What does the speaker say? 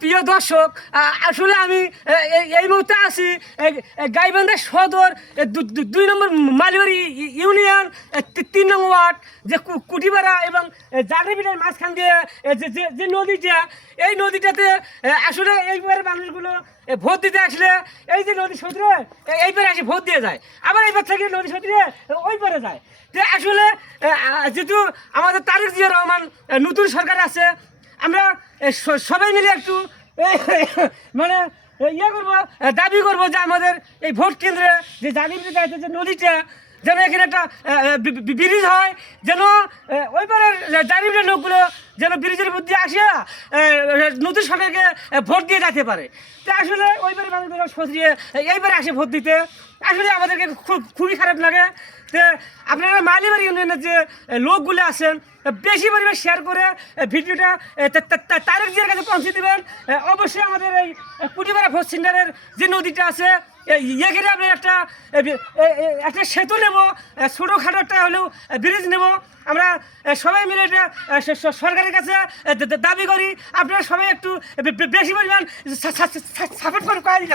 প্রিয় দর্শক, আসলে আমি এই মুহূর্তে আছি গাইবান্ধা সদর 2 নম্বর মালিবাড়ি ইউনিয়ন 3 নং ওয়ার্ড, যে কুটিপাড়া এবং জাগরিবিটার মাঝখান দিয়ে যে নদীটা, এই নদীটাতে আসলে এইবারের মানুষগুলো ভোট দিতে আসলে এই যে নদী সদরে এইবারে এসে ভোট দিয়ে যায়, আবার এইবার থেকে নদী সদরে ওই পারে যায়। তো আসলে যেহেতু আমাদের তারেক জিয়া রহমান নতুন সরকার আছে, আমরা সবাই মিলে একটু মানে ইয়ে করবো, দাবি করবো যে আমাদের এই ভোট কেন্দ্রে যে জাগরিবিটা যে নদীটা, যেন এখানে একটা ব্রিজ হয়, যেন ওই পারের জাগরিবিটার লোকগুলো যেন ব্রিজের মধ্যে আসিয়া নতুন সরকারকে ভোট দিয়ে যেতে পারে। তো আসলে ওইবারে মানুষগুলো সরিয়ে এইবারে আসে ভোট দিতে, আসলে আমাদেরকে খুবই খারাপ লাগে। তো আপনারা মালিবাড়ি ইউনিয়নের যে লোকগুলো আছেন, বেশি পরিমাণে শেয়ার করে ভিডিওটা তারেক জিয়ার কাছে পৌঁছে দেবেন। অবশ্যই আমাদের এই কুটিপাড়া ভোট সেন্টারের যে নদীটা আছে, এখানে আপনি একটা সেতু নেব, ছোটোখাটো একটা হলেও ব্রিজ নেব। আমরা সবাই মিলে এটা সরকারের কাছে দাবি করি, আপনারা সবাই একটু বেশি পরিমাণ সাপোর্ট করে